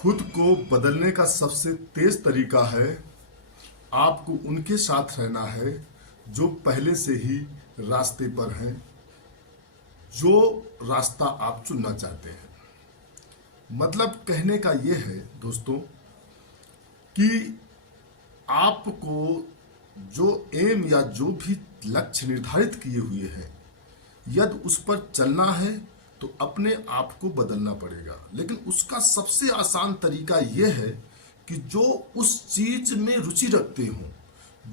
खुद को बदलने का सबसे तेज तरीका है आपको उनके साथ रहना है जो पहले से ही रास्ते पर हैं, जो रास्ता आप चुनना चाहते हैं। मतलब कहने का यह है दोस्तों कि आपको जो एम या जो भी लक्ष्य निर्धारित किए हुए हैं, यदि उस पर चलना है तो अपने आप को बदलना पड़ेगा। लेकिन उसका सबसे आसान तरीका यह है कि जो उस चीज में रुचि रखते हो,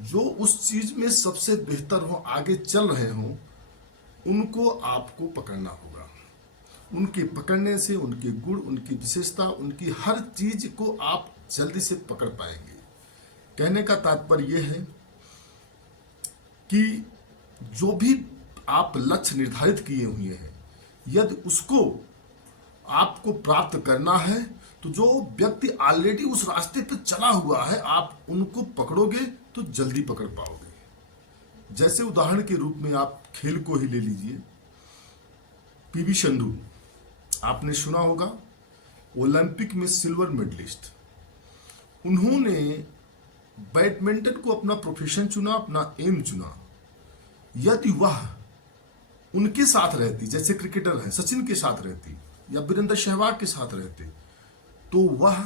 जो उस चीज में सबसे बेहतर हो, आगे चल रहे हो, उनको आपको पकड़ना होगा। उनके पकड़ने से उनके गुण, उनकी विशेषता, उनकी हर चीज को आप जल्दी से पकड़ पाएंगे। कहने का तात्पर्य यह है कि जो भी आप लक्ष्य निर्धारित किए हुए हैं, यदि उसको आपको प्राप्त करना है तो जो व्यक्ति ऑलरेडी उस रास्ते पर चला हुआ है, आप उनको पकड़ोगे तो जल्दी पकड़ पाओगे। जैसे उदाहरण के रूप में आप खेल को ही ले लीजिए। पीवी संधू, आपने सुना होगा, ओलंपिक में सिल्वर मेडलिस्ट। उन्होंने बैडमिंटन को अपना प्रोफेशन चुना, अपना एम चुना। यदि वह उनके साथ रहती, जैसे क्रिकेटर हैं सचिन के साथ रहती या वीरेंद्र सहवाग के साथ रहते, तो वह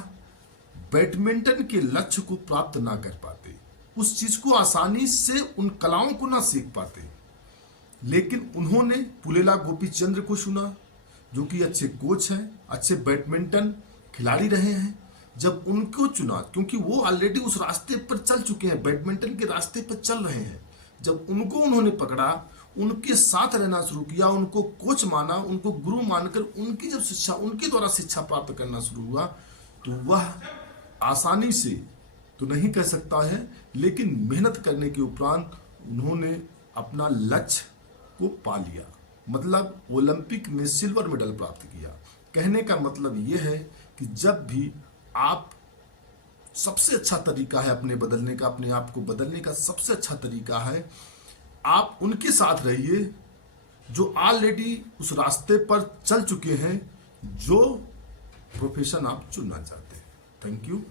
बैडमिंटन के लक्ष्य को प्राप्त ना कर पाते, उस चीज को आसानी से, उन कलाओं को ना सीख पाते। लेकिन उन्होंने पुलेला गोपीचंद्र को चुना, जो कि अच्छे कोच हैं, अच्छे बैडमिंटन खिलाड़ी रहे हैं। जब उनको चुना, क्योंकि वो ऑलरेडी उस रास्ते पर चल चुके हैं, बैडमिंटन के रास्ते पर चल रहे हैं, जब उनको उन्होंने पकड़ा, उनके साथ रहना शुरू किया, उनको कोच माना, उनको गुरु मानकर उनकी जब शिक्षा, उनके द्वारा शिक्षा प्राप्त करना शुरू हुआ, तो वह आसानी से तो नहीं कह सकता है, लेकिन मेहनत करने के उपरांत उन्होंने अपना लक्ष्य को पा लिया। मतलब ओलंपिक में सिल्वर मेडल प्राप्त किया। कहने का मतलब यह है कि जब भी आप, सबसे अच्छा तरीका है अपने बदलने का, अपने आप को बदलने का सबसे अच्छा तरीका है आप उनके साथ रहिए जो ऑलरेडी उस रास्ते पर चल चुके हैं, जो प्रोफेशन आप चुनना चाहते हैं। Thank you.